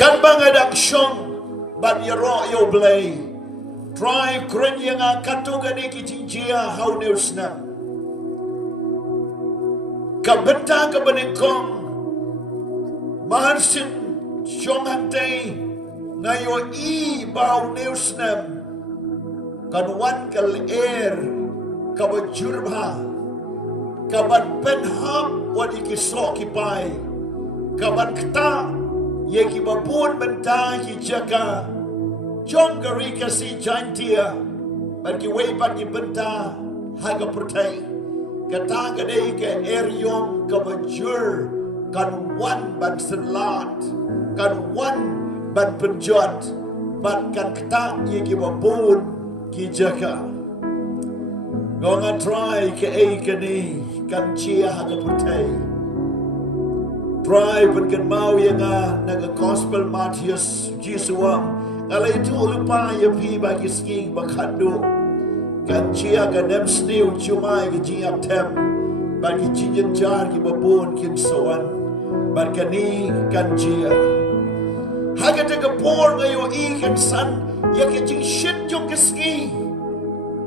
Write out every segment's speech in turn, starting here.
kan bangadak syong ban yaro yo blay drive kren yang katuga ni ki jingjia how new snem ka benta ka benengkong marsin syong hantay ngayo i bau new snem kan wan kal air ka bajurba ka ban penham wadi ki so ki pai ka ban kta ye ki babun benta ki jaga jong gari ka si jantia ban ki wei ban ki benta haga pertai kata ka dei ke eriom ka bajur kan wan ban senlat kan wan ban penjot ban kan kta ye ki babun ki jaga ngonga try ke ei ke ni kan chia haga pertai try ban kan mau yang naga gospel Matius Jisuam alai tu lupa ya pi bagi skiing bakhandu kan chia kan nem snew chumai ke jiap tem bagi jinjen jar ki babon kin soan barkani kan chia haga te ke por ngayo I kan san ya ke jing shit jong ke ski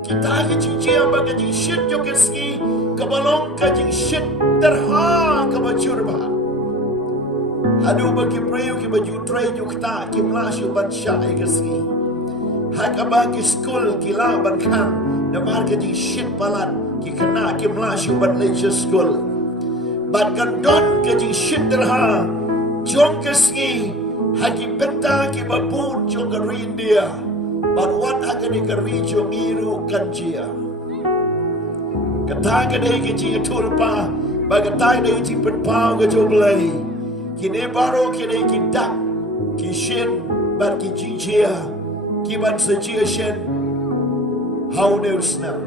kita ke jing chia bagi jing shit jong ke ski kabalong ka jing shit terha ka bachurba Aduh bagi priu ki baju tray jukta ki mlashu ban syai ke ski. Hak abang ki school ki la ban kan da marketing shit palan ki kena ki mlashu ban leisure school. Ban kan don ke jing shit derha jong ke ski haki benta ki babun jong ke rindia. Ban wan hak ni ke ri jong iru kan jia. Kata ke dei ki jia tulpa ba kata dei ti pen pau ke joblay. Kini baru kini kita kishin ban ki jingjia ki ban suggestion how new snem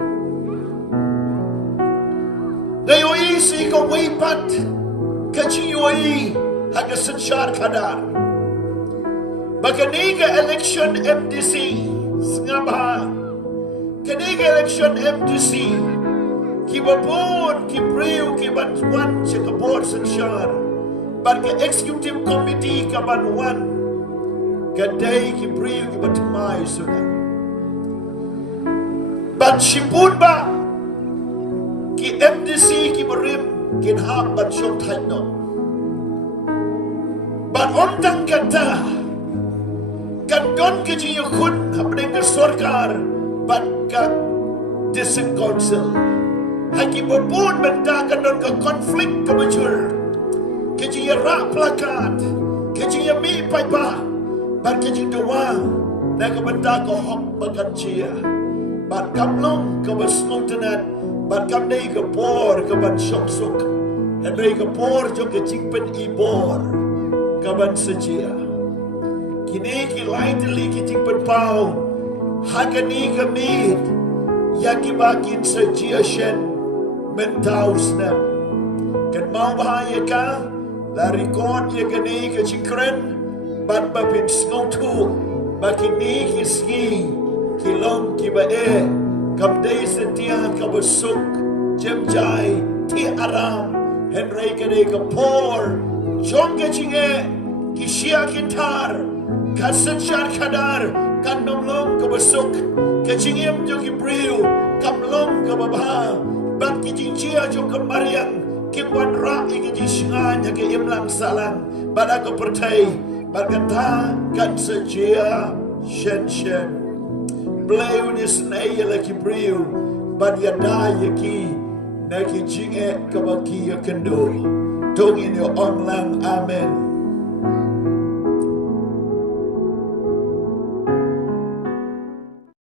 ngayo isi ko wipat kachiyoi haga sanchar kadar bakaniga election MDC ngaba kaniga election MDC ki babon ki priu ki ban wan chakabor sanchar Barga executive committee ka banwan kadai ki priu ki batmai sudah bat sipun ba ki MDC ki berim kin hak bat syok thayno bat ontang kata kan don ke ji khun apne ke sarkar bat ka district council haki babun benda kan don ka konflik ka bajur Keji rak plakat, keji mi paipa, ban keji doa, naga benda ko hok bagan chia, ban kamlong ke basmotenan, ban kamdei ke por ke ban syok sok, hendai ke por jo ke jingpen ibor, ke ban sejia. Kini ki lain teli ki jingpen pau, hagani ke mit, yaki bakin sejia shen, mentau snem, kan mau bahaya ka? Dari kon ye kini ke cikren ban bapin snowtu bakini ki ski kilong ki bae kam dei setia ka besuk jem jai ti aram henry kene ke por jong ke cinge ki sia kintar kasenchar kadar kan nomlong ke besuk ke cingem jo ki priu kam long ke baba ban ki jingjia jo ke mariang Kibuan ra'i ke jishnganya ke imlang salang pada ko pertai berkata kan sejia shen beliau ni senai lagi beriu ban yada yaki naki jinge ke baki ya kendo tong ini online amen